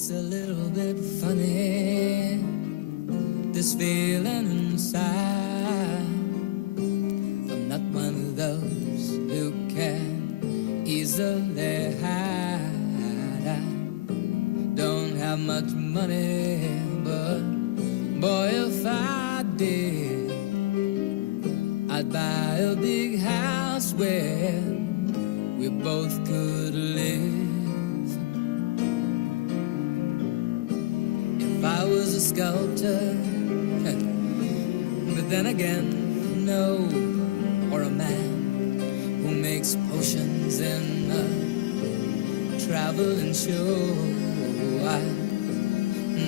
It's a little bit funny, this feeling inside. I'm not one of those who can easily hide. I don't have much money, but boy, if I did, I'd buy a big house where we both could live. If I was a sculptor, but then again, no, or a man who makes potions in a traveling show. I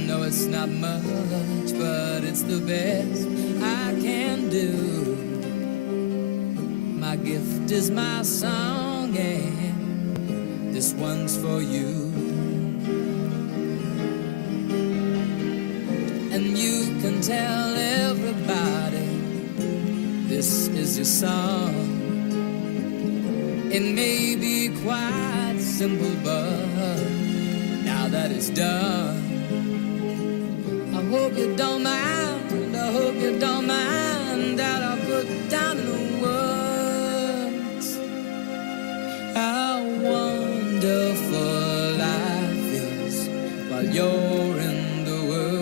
know it's not much, but it's the best I can do. My gift is my song, and this one's for you. And you can tell everybody this is your song. It may be quite simple, but now that it's done, I hope you don't mind, I hope you don't mind that I put down in the words how wonderful life is while you're in the world.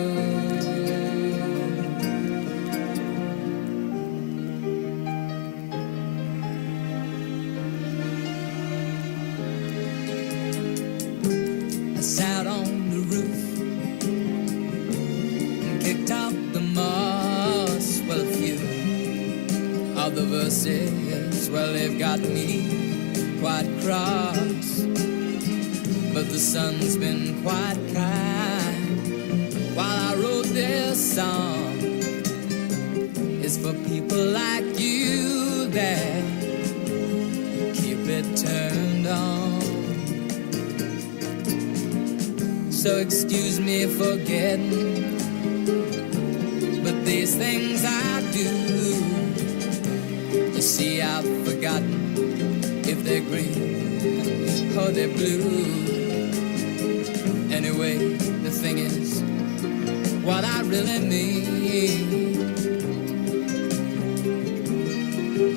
I sat on the roof and kicked out the moss. Well, a few of the verses, well, they've got me quite cross, but the sun's been quite kind while I wrote this song. It's for people like you that keep it turned on. So excuse me for getting, but these things I do, you see, I've forgotten if they're green or they're blue. Anyway, the thing is, what I really mean,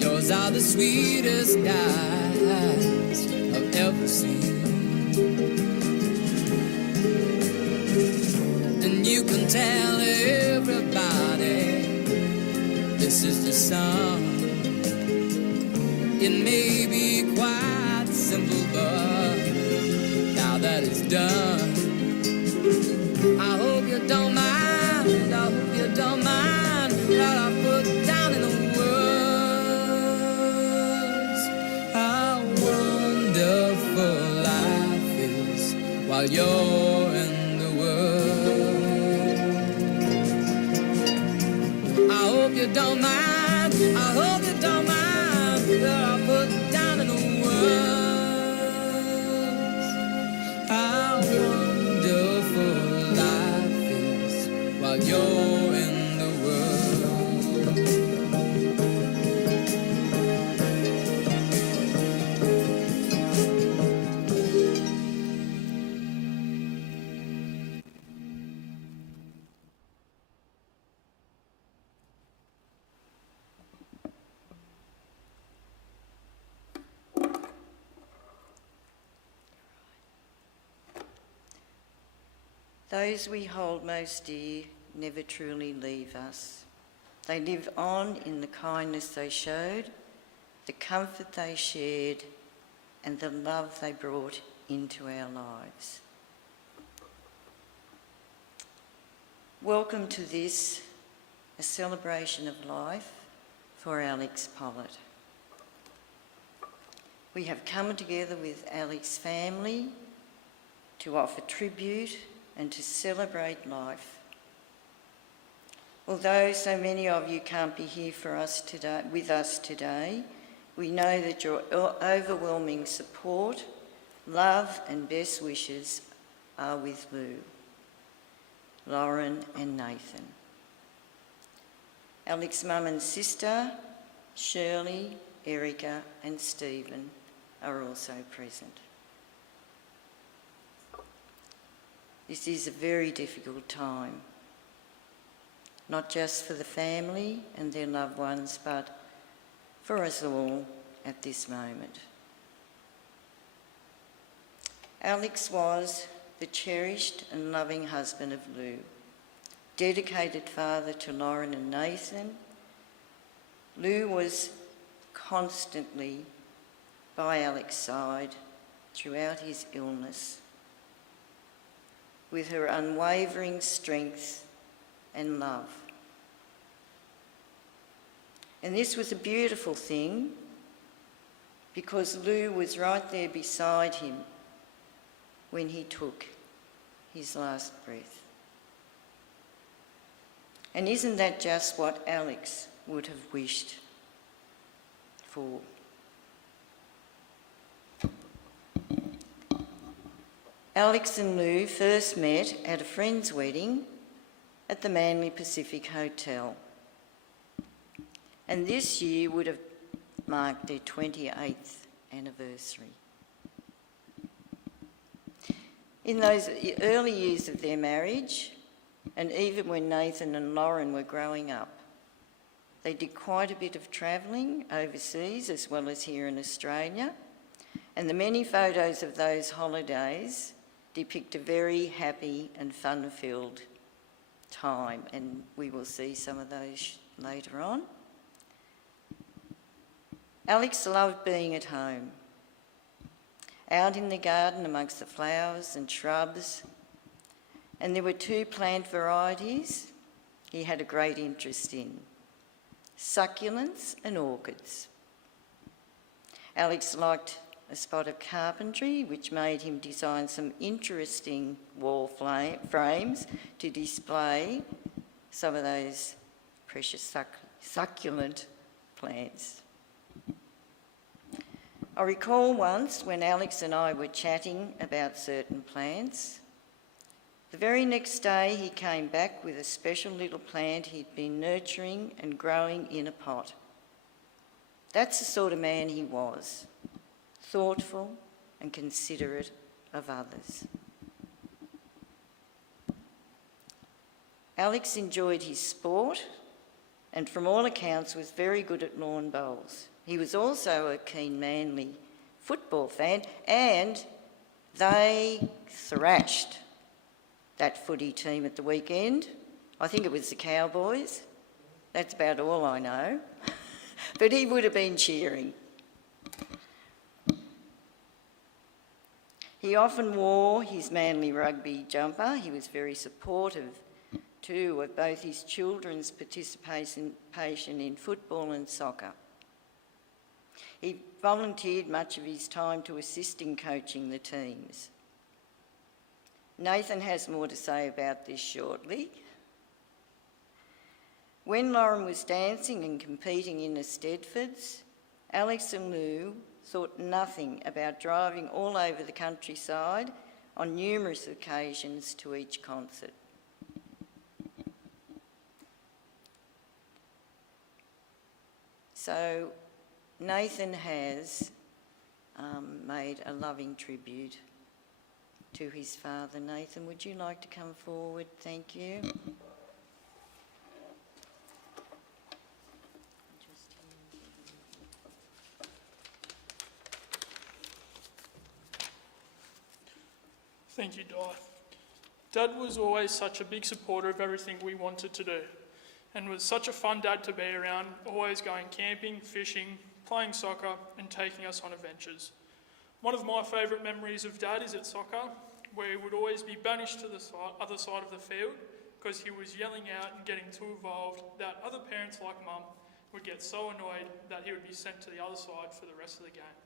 yours are the sweetest eyes I've ever seen. And you can tell everybody this is the song. It may be quite simple, but now that it's done, I hope you don't mind, I hope you don't mind that I put down in the words how wonderful life is while you're in the world. I hope you don't mind, I hope you don't mind that I put down in the words how wonderful life is while you're in the Those we hold most dear never truly leave us. They live on in the kindness they showed, the comfort they shared, and the love they brought into our lives. Welcome to this, a celebration of life for Alex Pollitt. We have come together with Alex's family to offer tribute and to celebrate life. Although so many of you can't be here with us today, we know that your overwhelming support, love and best wishes are with Lou, Loren and Nathan. Alex's mum and sister, Shirley, Erica and Stephen are also present. This is a very difficult time, not just for the family and their loved ones, but for us all at this moment. Alex was the cherished and loving husband of Lou, dedicated father to Loren and Nathan. Lou was constantly by Alex's side throughout his illness, with her unwavering strength and love. And this was a beautiful thing because Lou was right there beside him when he took his last breath. And isn't that just what Alex would have wished for? Alex and Lou first met at a friend's wedding at the Manly Pacific Hotel. And this year would have marked their 28th anniversary. In those early years of their marriage, and even when Nathan and Loren were growing up, they did quite a bit of travelling overseas as well as here in Australia, and the many photos of those holidays depict a very happy and fun-filled time, and we will see some of those later on. Alex loved being at home, out in the garden amongst the flowers and shrubs, and there were two plant varieties he had a great interest in: succulents and orchids. Alex liked a spot of carpentry, which made him design some interesting wall frames to display some of those precious succulent plants. I recall once when Alex and I were chatting about certain plants, the very next day he came back with a special little plant he'd been nurturing and growing in a pot. That's the sort of man he was, thoughtful and considerate of others. Alex enjoyed his sport and from all accounts was very good at lawn bowls. He was also a keen Manly football fan, and they thrashed that footy team at the weekend. I think it was the Cowboys. That's about all I know. But he would have been cheering. He often wore his Manly rugby jumper. He was very supportive too of both his children's participation in football and soccer. He volunteered much of his time to assist in coaching the teams. Nathan has more to say about this shortly. When Loren was dancing and competing in the Stedfords, Alex and Lou thought nothing about driving all over the countryside on numerous occasions to each concert. So Nathan has made a loving tribute to his father. Nathan, would you like to come forward? Thank you. Thank you, Di. Dad was always such a big supporter of everything we wanted to do and was such a fun dad to be around, always going camping, fishing, playing soccer and taking us on adventures. One of my favourite memories of Dad is at soccer, where he would always be banished to the other side of the field because he was yelling out and getting too involved that other parents like Mum would get so annoyed that he would be sent to the other side for the rest of the game.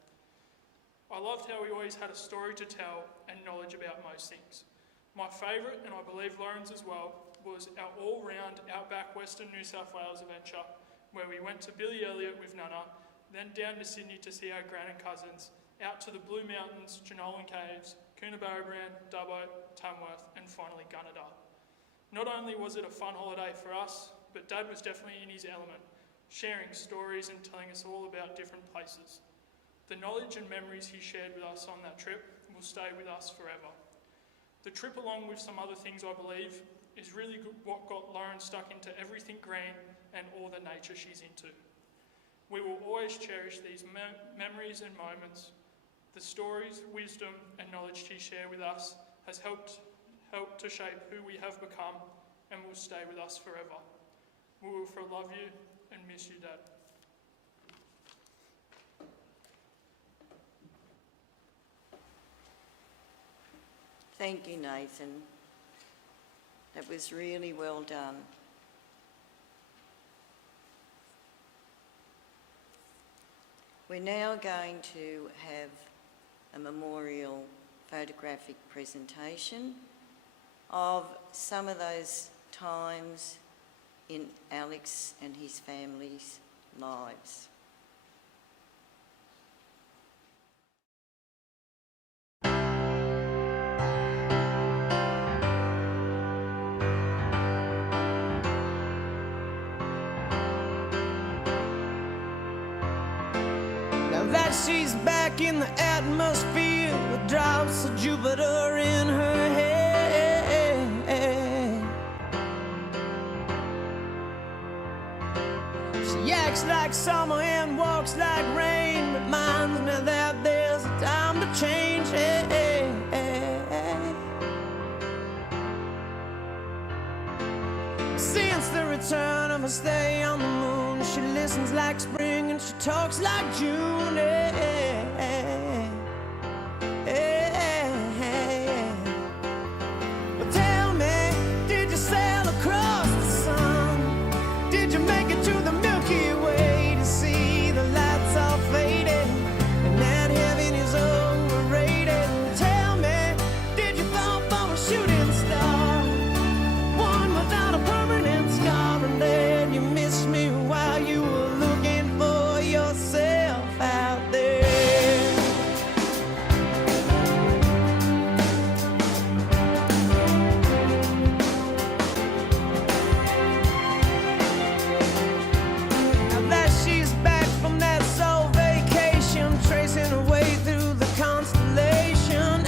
I loved how he always had a story to tell and knowledge about most things. My favourite, and I believe Loren's as well, was our all-round outback Western New South Wales adventure, where we went to Billy Elliot with Nana, then down to Sydney to see our gran and cousins, out to the Blue Mountains, Jenolan Caves, Coonabarabran, Dubbo, Tamworth, and finally Gunnedah. Not only was it a fun holiday for us, but Dad was definitely in his element, sharing stories and telling us all about different places. The knowledge and memories he shared with us on that trip will stay with us forever. The trip, along with some other things I believe, is really what got Loren stuck into everything green and all the nature she's into. We will always cherish these memories and moments. The stories, wisdom and knowledge she shared with us has helped to shape who we have become and will stay with us forever. We will forever love you and miss you, Dad. Thank you, Nathan. That was really well done. We're now going to have a memorial photographic presentation of some of those times in Alex and his family's lives. That she's back in the atmosphere with drops of Jupiter in her head. She acts like summer and walks like rain, reminds me that there's a time to change. Since the return of her stay on the moon, she listens like spring and she talks like June. But tell me, did you sail across the sun? Did you make it to the Milky Way to see the lights all faded and that heaven is overrated? Tell me, did you fall for a shooting star, one without a permanent scar, and then you missed me while you were looking for yourself out there? Now that she's back from that soul vacation, tracing her way through the constellation,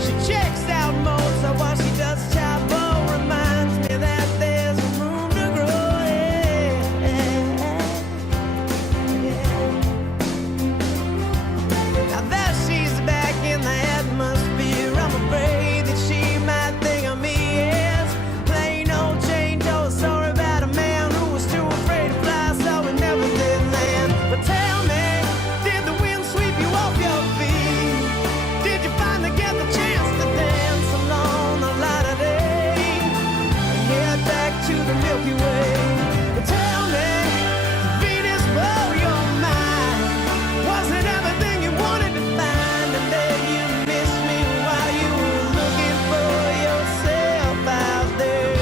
she checks out Mozart while she does Chapel, reminds me that there's room to grow. Now that she's back in the atmosphere, I'm afraid that she might think of me as plain old Jane Doe, sorry about a man who was too afraid to fly, so we never did land. But tell me, did the wind sweep you off your feet? Did you finally get the chance to dance along the light of day and head back to the Milky Way? But tell me, did Venus blow your mind? Was it everything you wanted to find, and then you missed me while you were looking for yourself out there?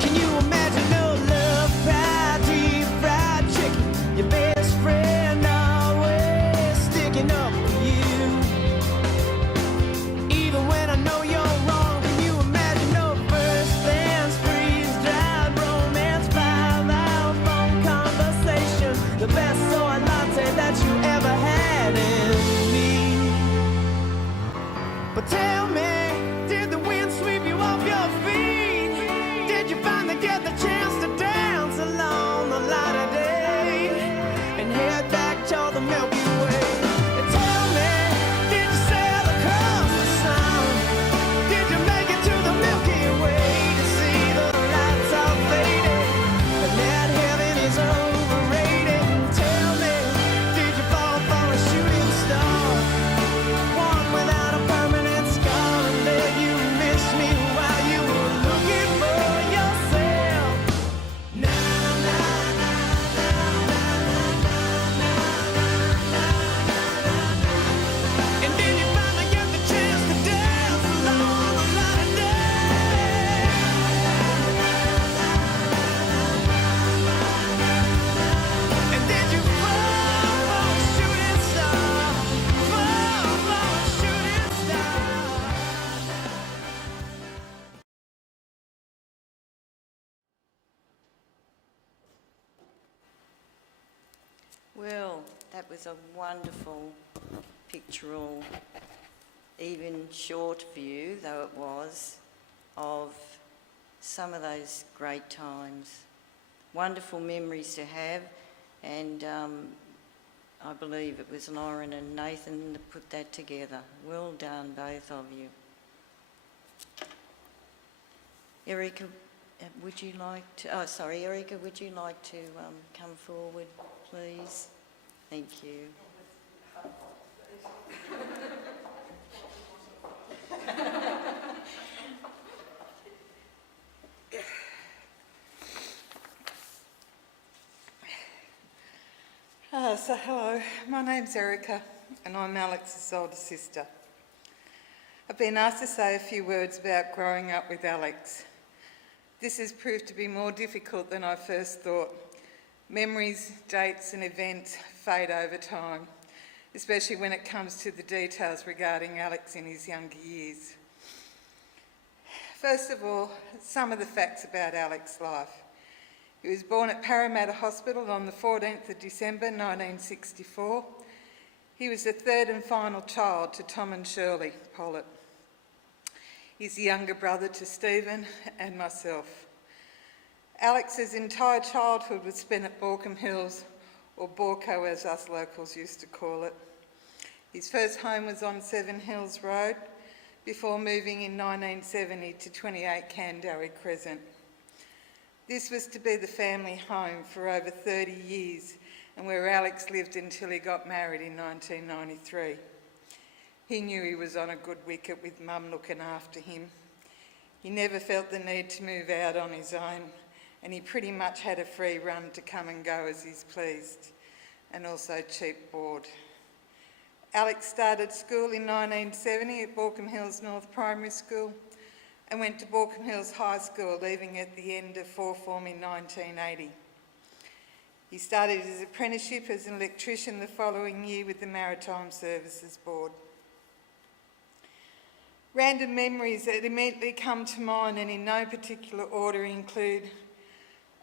Can you imagine no love, pride, deep fried chicken? Your best friend always sticking up for you, even when I know you're wrong. Can you imagine no first dance, freeze-dried romance, 5-hour phone conversation, the best soy latte that you ever had in me? But tell me, did the wind sweep you off your feet? Did you finally get the chance to dance along the light of day and head back toward the Milky Way? And tell me, did you sail across the sun? Did you make it to the Milky Way to see the lights all faded and that heaven is overrated? Tell me, did you fall for a shooting star, one without a permanent scar, was a wonderful pictorial, even short view, though it was, of some of those great times. Wonderful memories to have, and I believe it was Loren and Nathan that put that together. Well done, both of you. Erica, would you like to... Oh, sorry, Erica, would you like to come forward, please? Thank you. So hello, my name's Erica and I'm Alex's older sister. I've been asked to say a few words about growing up with Alex. This has proved to be more difficult than I first thought. Memories, dates and events fade over time, especially when it comes to the details regarding Alex in his younger years. First of all, some of the facts about Alex's life. He was born at Parramatta Hospital on the 14th of December 1964. He was the third and final child to Tom and Shirley Pollitt. He's the younger brother to Stephen and myself. Alex's entire childhood was spent at Borkham Hills, or Borco as us locals used to call it. His first home was on Seven Hills Road before moving in 1970 to 28 Candarry Crescent. This was to be the family home for over 30 years and where Alex lived until he got married in 1993. He knew he was on a good wicket with Mum looking after him. He never felt the need to move out on his own and he pretty much had a free run to come and go as he's pleased, and also cheap board. Alex started school in 1970 at Borkham Hills North Primary School and went to Borkham Hills High School, leaving at the end of 4 Form in 1980. He started his apprenticeship as an electrician the following year with the Maritime Services Board. Random memories that immediately come to mind, and in no particular order, include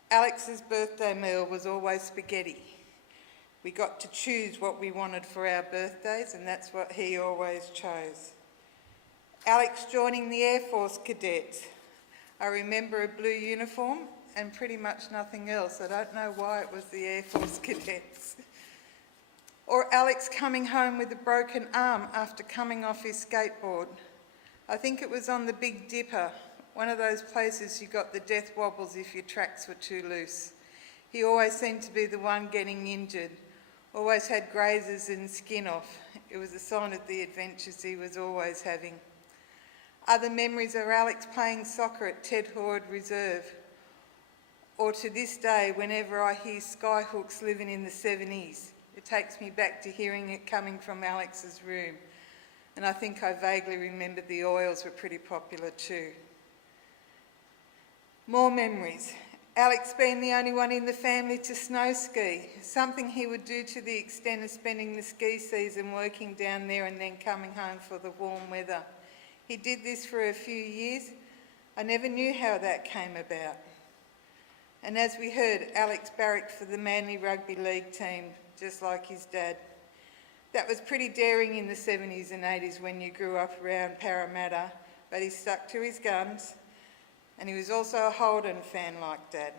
Alex's birthday meal was always spaghetti. We got to choose what we wanted for our birthdays, and that's what he always chose. Alex joining the Air Force Cadets. I remember a blue uniform and pretty much nothing else. I don't know why it was the Air Force Cadets. Or Alex coming home with a broken arm after coming off his skateboard. I think it was on the Big Dipper, one of those places you got the death wobbles if your tracks were too loose. He always seemed to be the one getting injured, always had grazes and skin off. It was a sign of the adventures he was always having. Other memories are Alex playing soccer at Ted Horde Reserve, or to this day, whenever I hear Skyhooks living in the 70s, it takes me back to hearing it coming from Alex's room. And I think I vaguely remember the Oils were pretty popular too. More memories. Alex being the only one in the family to snow ski, something he would do to the extent of spending the ski season working down there and then coming home for the warm weather. He did this for a few years. I never knew how that came about. And as we heard, Alex barracked for the Manly Rugby League team, just like his dad. That was pretty daring in the 70s and 80s when you grew up around Parramatta, but he stuck to his guns, and he was also a Holden fan like Dad.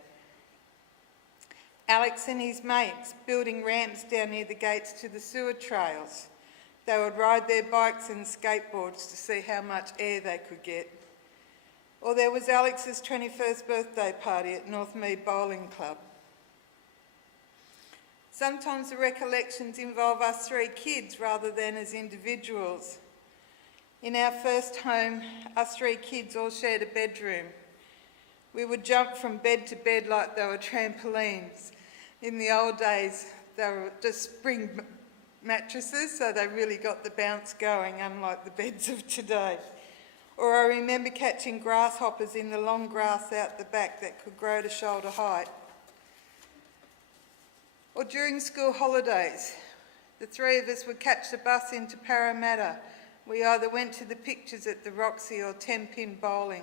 Alex and his mates building ramps down near the gates to the sewer trails. They would ride their bikes and skateboards to see how much air they could get. Or there was Alex's 21st birthday party at Northmead Bowling Club. Sometimes the recollections involve us three kids rather than as individuals. In our first home, us three kids all shared a bedroom. We would jump from bed to bed like they were trampolines. In the old days, they were just spring mattresses, so they really got the bounce going, unlike the beds of today. Or I remember catching grasshoppers in the long grass out the back that could grow to shoulder height. Or during school holidays, the three of us would catch the bus into Parramatta. We either went to the pictures at the Roxy or 10-pin bowling.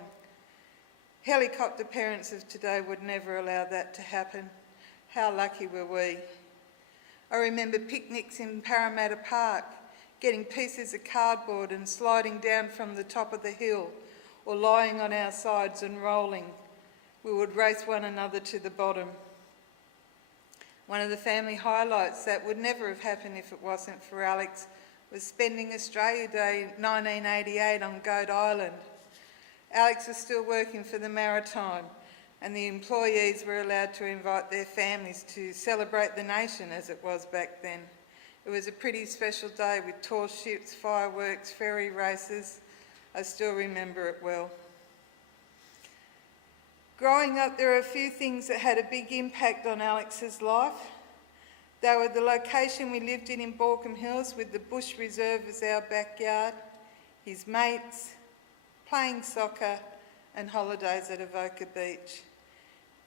Helicopter parents of today would never allow that to happen. How lucky were we? I remember picnics in Parramatta Park, getting pieces of cardboard and sliding down from the top of the hill, or lying on our sides and rolling. We would race one another to the bottom. One of the family highlights that would never have happened if it wasn't for Alex was spending Australia Day 1988 on Goat Island. Alex was still working for the Maritime, and the employees were allowed to invite their families to celebrate the nation as it was back then. It was a pretty special day with tall ships, fireworks, ferry races. I still remember it well. Growing up, there are a few things that had a big impact on Alex's life. They were the location we lived in Baulkham Hills with the Bush Reserve as our backyard, his mates, playing soccer and holidays at Avoca Beach.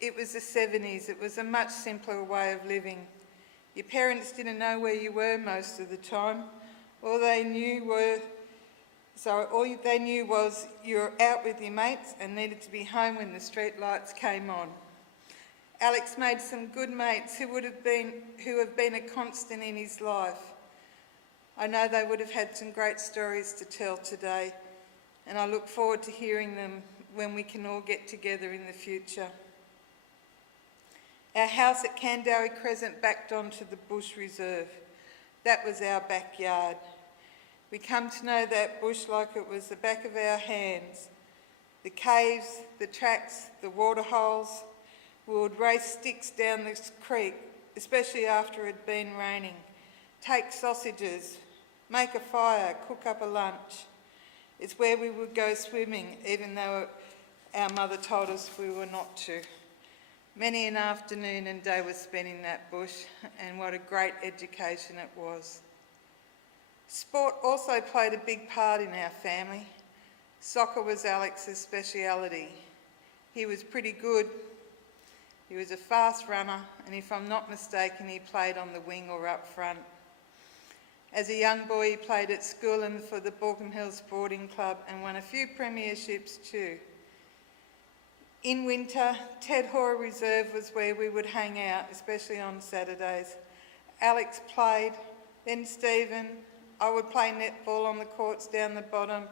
It was the 70s. It was a much simpler way of living. Your parents didn't know where you were most of the time. All they knew was you were out with your mates and needed to be home when the street lights came on. Alex made some good mates who have been a constant in his life. I know they would have had some great stories to tell today, and I look forward to hearing them when we can all get together in the future. Our house at Candowie Crescent backed onto the Bush Reserve. That was our backyard. We come to know that bush like it was the back of our hands. The caves, the tracks, the water holes. We would race sticks down this creek, especially after it had been raining. Take sausages, make a fire, cook up a lunch. It's where we would go swimming, even though our mother told us we were not to. Many an afternoon and day was spent in that bush, and what a great education it was. Sport also played a big part in our family. Soccer was Alex's speciality. He was pretty good. He was a fast runner, and if I'm not mistaken, he played on the wing or up front. As a young boy, he played at school and for the Baulkham Hills Sporting Club and won a few premierships too. In winter, Ted Hoare Reserve was where we would hang out, especially on Saturdays. Alex played, then Stephen. I would play netball on the courts down the bottom.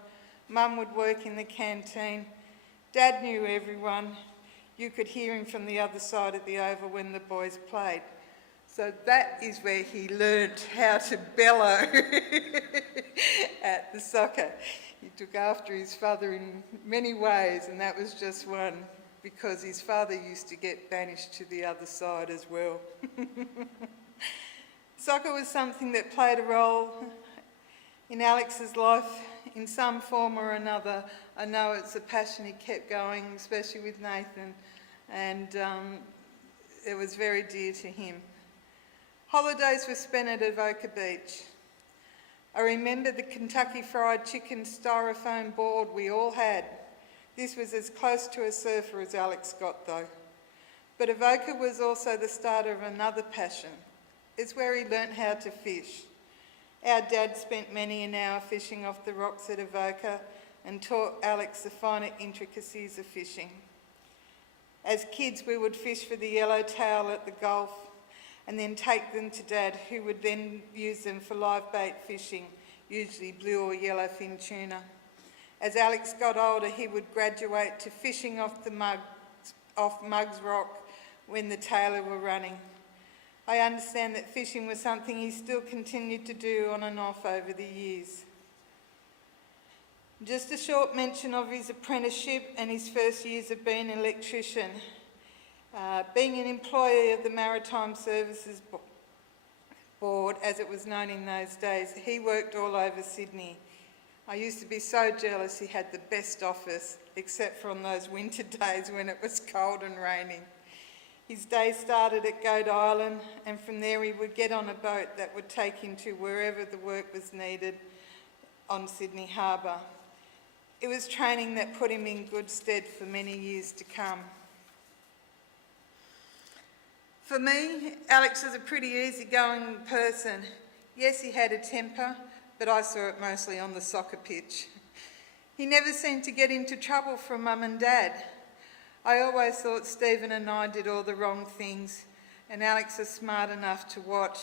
Mum would work in the canteen. Dad knew everyone. You could hear him from the other side of the oval when the boys played. So that is where he learnt how to bellow at the soccer. He took after his father in many ways, and that was just one, because his father used to get banished to the other side as well. Soccer was something that played a role in Alex's life in some form or another. I know it's a passion he kept going, especially with Nathan, and it was very dear to him. Holidays were spent at Avoca Beach. I remember the Kentucky Fried Chicken styrofoam board we all had. This was as close to a surfer as Alex got though. But Avoca was also the start of another passion. It's where he learnt how to fish. Our dad spent many an hour fishing off the rocks at Avoca and taught Alex the finer intricacies of fishing. As kids, we would fish for the yellowtail at the Gulf and then take them to Dad, who would then use them for live bait fishing, usually blue or yellowfin tuna. As Alex got older, he would graduate to fishing off Muggs Rock when the tailor were running. I understand that fishing was something he still continued to do on and off over the years. Just a short mention of his apprenticeship and his first years of being an electrician. Being an employee of the Maritime Services Board, as it was known in those days, he worked all over Sydney. I used to be so jealous he had the best office, except for on those winter days when it was cold and raining. His day started at Goat Island, and from there he would get on a boat that would take him to wherever the work was needed on Sydney Harbour. It was training that put him in good stead for many years to come. For me, Alex was a pretty easygoing person. Yes, he had a temper, but I saw it mostly on the soccer pitch. He never seemed to get into trouble from Mum and Dad. I always thought Stephen and I did all the wrong things, and Alex was smart enough to watch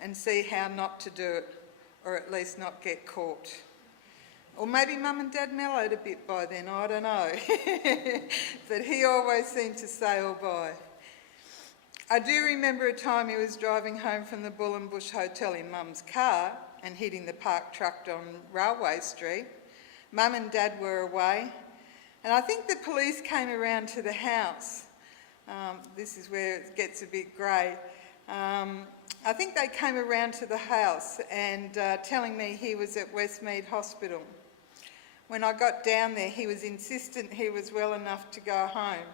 and see how not to do it, or at least not get caught. Or maybe Mum and Dad mellowed a bit by then, I don't know. But he always seemed to sail by. I do remember a time he was driving home from the Bull and Bush Hotel in Mum's car and hitting the parked truck on Railway Street. Mum and Dad were away, and I think the police came around to the house. This is where it gets a bit grey. I think they came around to the house and telling me he was at Westmead Hospital. When I got down there, he was insistent he was well enough to go home.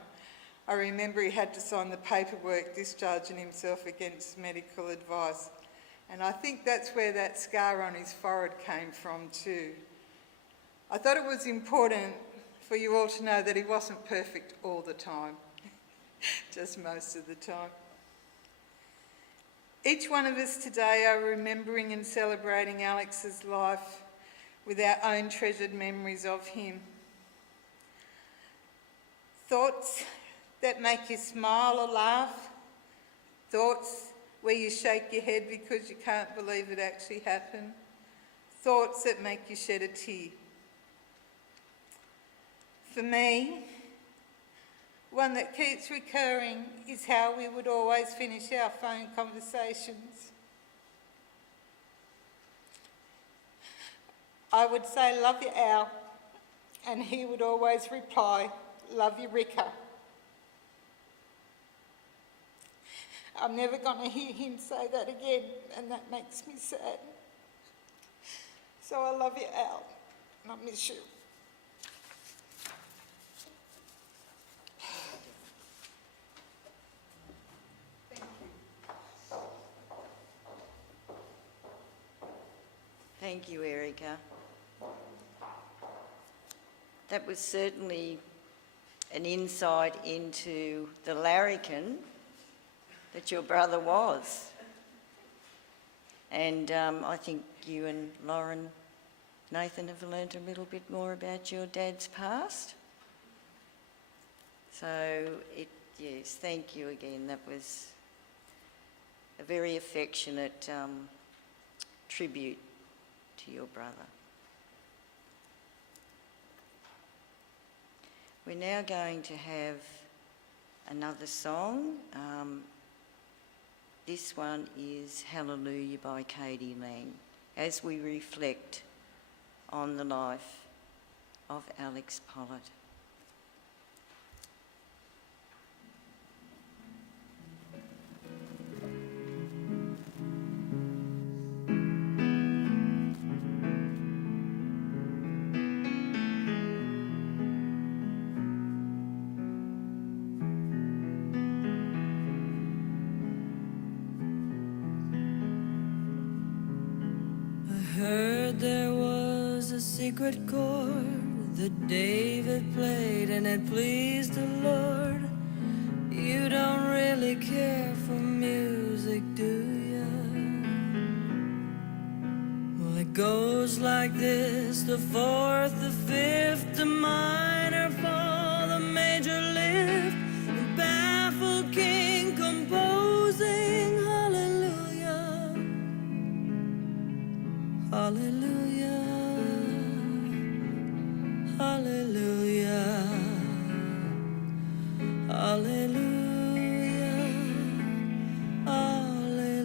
I remember he had to sign the paperwork discharging himself against medical advice. And I think that's where that scar on his forehead came from too. I thought it was important for you all to know that he wasn't perfect all the time, just most of the time. Each one of us today are remembering and celebrating Alex's life with our own treasured memories of him. Thoughts that make you smile or laugh, thoughts where you shake your head because you can't believe it actually happened, thoughts that make you shed a tear. For me, one that keeps recurring is how we would always finish our phone conversations. I would say, "Love you, Al," and he would always reply, "Love you, Rika." I'm never going to hear him say that again, and that makes me sad. So I love you, Al, and I miss you. Thank you, Erica. That was certainly an insight into the larrikin that your brother was. And I think you and Loren, Nathan, have learnt a little bit more about your dad's past. So, yes, thank you again. That was a very affectionate tribute to your brother. We're now going to have another song. This one is Hallelujah by Katie Lang, as we reflect on the life of Alex Pollitt. There was a secret chord that David played and it pleased the Lord. You don't really care for music, do ya? Well, it goes like this: the fourth, the fifth, the minor fall, the major lift, the baffled king composing hallelujah, hallelujah. Hallelujah, hallelujah, hallelujah.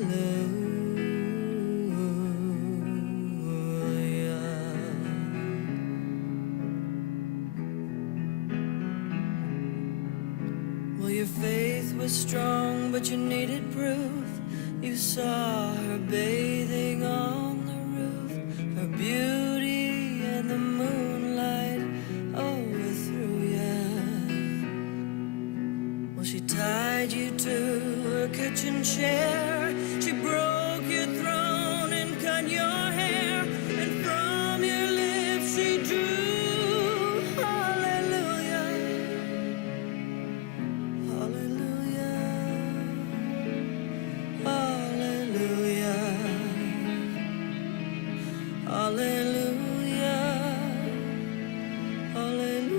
Well, your faith was strong, but you needed proof. You saw her bathing on the roof, her beauty and the moonlight overthrew ya. Well, she tied you to her kitchen chair, she broke your throne and cut your hair, and from your lips she drew hallelujah, hallelujah, hallelujah, hallelujah, hallelujah.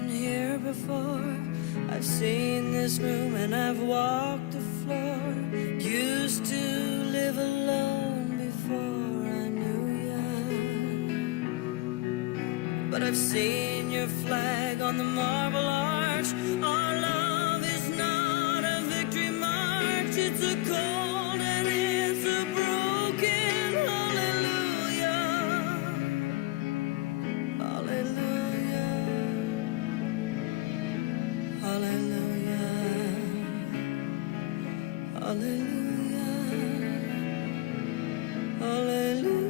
been here before. I've seen this room and I've walked the floor. Used to live alone before I knew ya. But I've seen your flag on the marble arch. Our love is not a victory march. It's a cold and it's a broken hallelujah. Hallelujah. Hallelujah. Hallelujah. Hallelujah.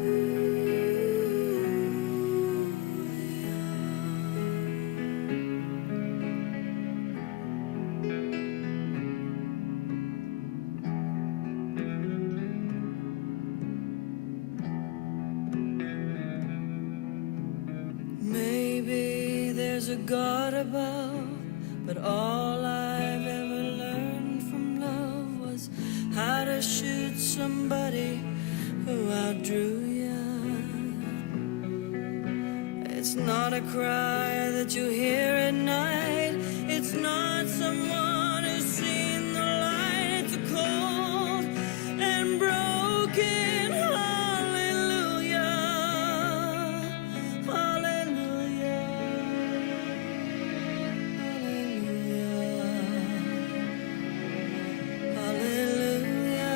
Maybe there's a God above, but all I've ever learned from love was how to shoot somebody who outdrew ya. It's not a cry that you hear at night. It's not someone who's seen the light. It's a cold and broken hallelujah. Hallelujah. Hallelujah.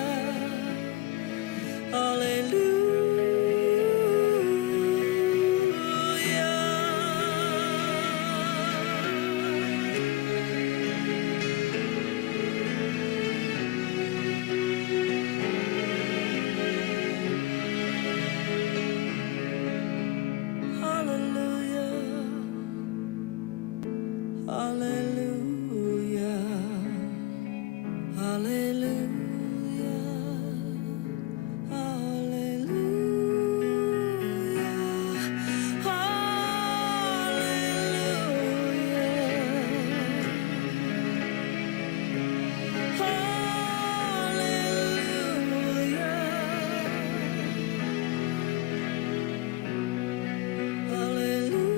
Hallelujah. Hallelujah. Hallelujah. Hallelujah.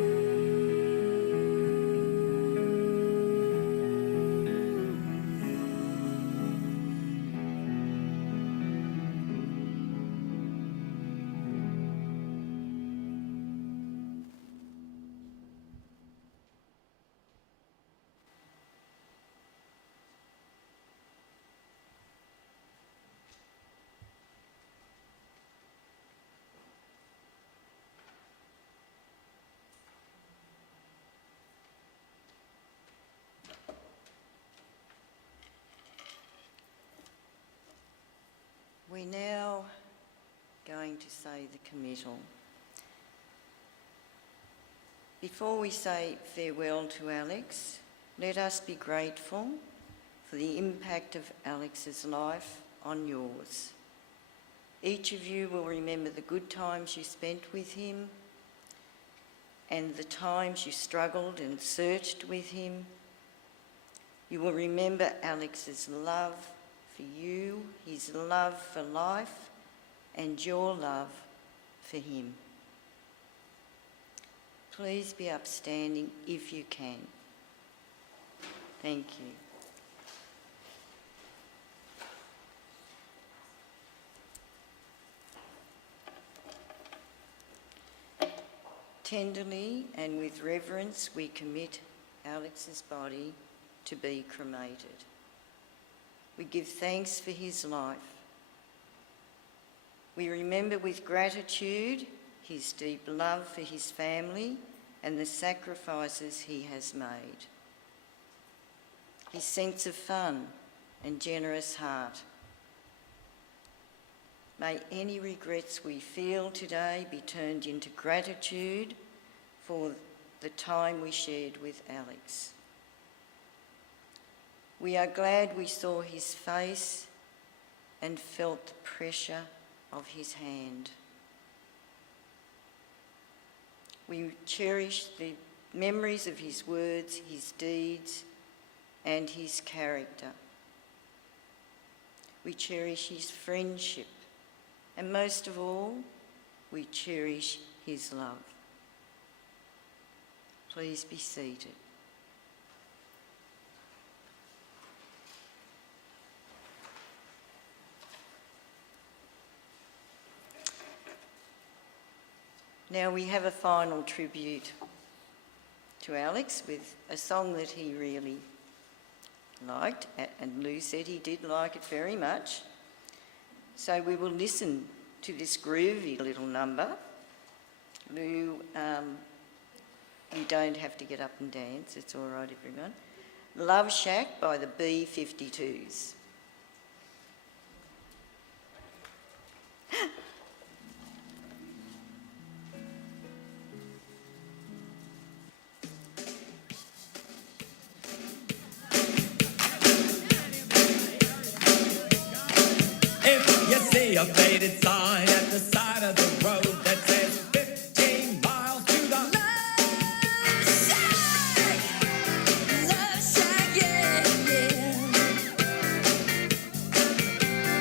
We're now going to say the committal. Before we say farewell to Alex, let us be grateful for the impact of Alex's life on yours. Each of you will remember the good times you spent with him and the times you struggled and searched with him. You will remember Alex's love for you, his love for life, and your love for him. Please be upstanding if you can. Thank you. Tenderly and with reverence, we commit Alex's body to be cremated. We give thanks for his life. We remember with gratitude his deep love for his family and the sacrifices he has made. His sense of fun and generous heart. May any regrets we feel today be turned into gratitude for the time we shared with Alex. We are glad we saw his face and felt the pressure of his hand. We cherish the memories of his words, his deeds, and his character. We cherish his friendship, and most of all, we cherish his love. Please be seated. Now we have a final tribute to Alex with a song that he really liked, and Lou said he did like it very much. So we will listen to this groovy little number. Lou, you don't have to get up and dance, it's all right everyone. Love Shack by the B-52s. If you see a faded sign at the side of the road that says 15 miles to the Love Shack, yeah, yeah.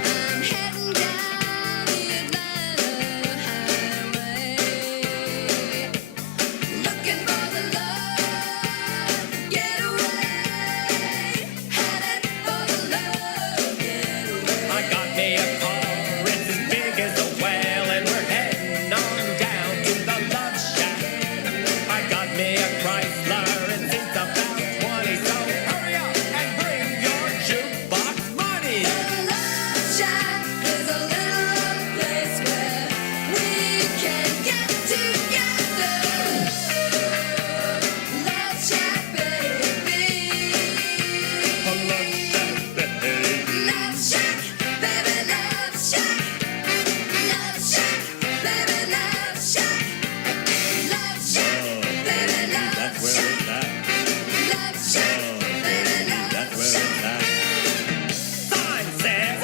I'm heading down the Atlanta highway, looking for the love getaway, headed for the love getaway. I got me a car, it's as big as a whale, and we're heading on down to the Love Shack. I got me a Chrysler, and it's about 20, so hurry up and bring your jukebox money. The Love Shack is a little place where we can get together. Love Shack, baby. Love Shack, baby, Love Shack. Love Shack, baby, Love Shack. Love Shack, baby, Love That's where Shack. it's at. Love Shack, baby, Love That's where Shack. it's at. Sign says,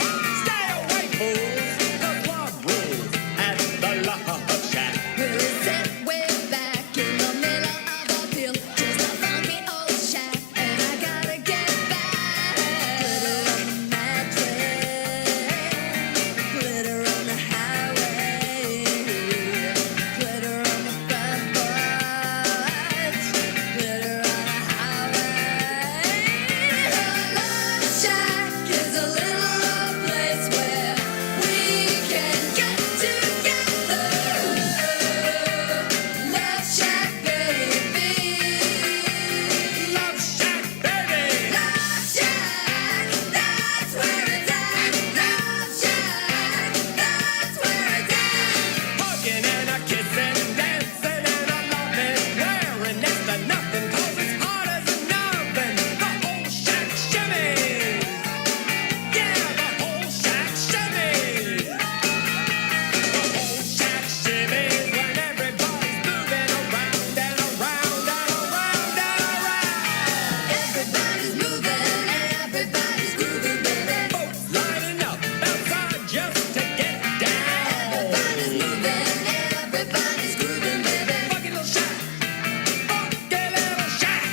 stay away, fools. The club rules at the Love Shack. We'll sit way back in the middle of a field, just a funky old shack, and I gotta get back. Glitter on the mattress, glitter on the highway, glitter on the front porch, glitter on the highway. The Love Shack is a little old place where we can get together. Love Shack, baby. Love Shack, baby. Love Shack, that's where it's at. Love Shack, that's where it's at. Hugging and a kissing and dancing and a loving, wearing next to nothing 'cause it's hard as an oven. The whole shack shimmy. Yeah, the whole shack shimmy. The whole shack shimmies when everybody's moving around and around and around and around. Everybody's moving and everybody's grooving, baby. Folks lining up outside just to get down. Everybody's moving and everybody's grooving, baby. Funky little shack. Funky little shack.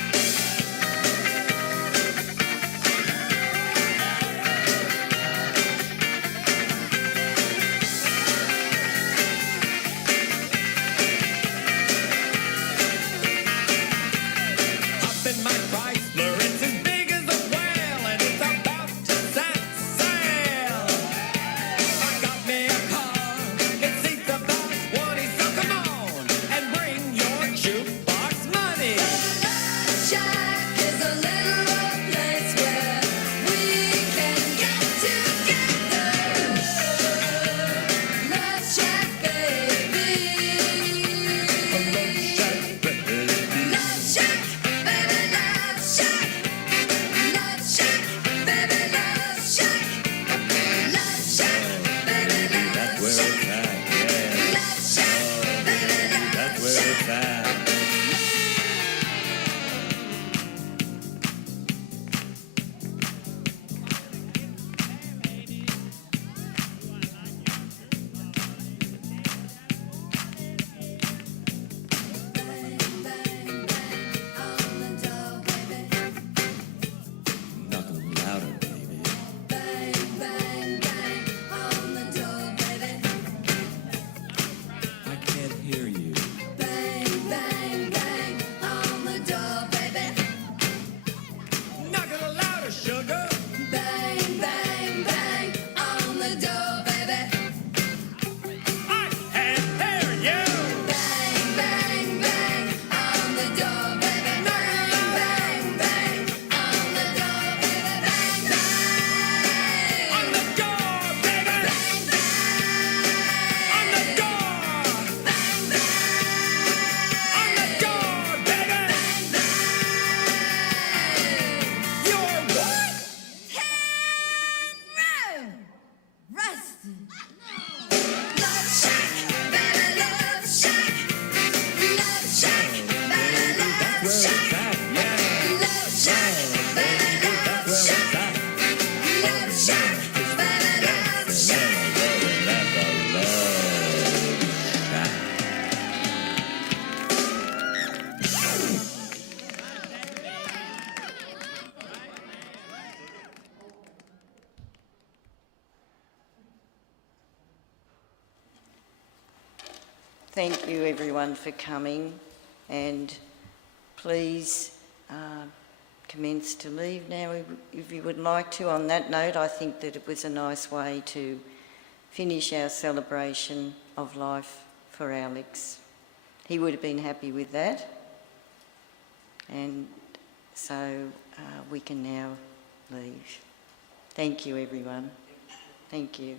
Up in my Chrysler, it's as big as a whale, and it's about to set sail. I got me a car, it seats about 20, so come on and bring your jukebox money. Love Shack is a little old place where we can get together. Love Shack, baby. Love Shack, baby, Love Shack. Love Shack, baby, Love Shack. Love Shack, baby, That's Love where Shack. it's at, yeah. Love Shack, baby, That's Love where Shack. it's at. thank you everyone for coming, and please commence to leave now if you would like to. On that note, I think that it was a nice way to finish our celebration of life for Alex. He would have been happy with that, and so we can now leave. Thank you everyone. Thank you.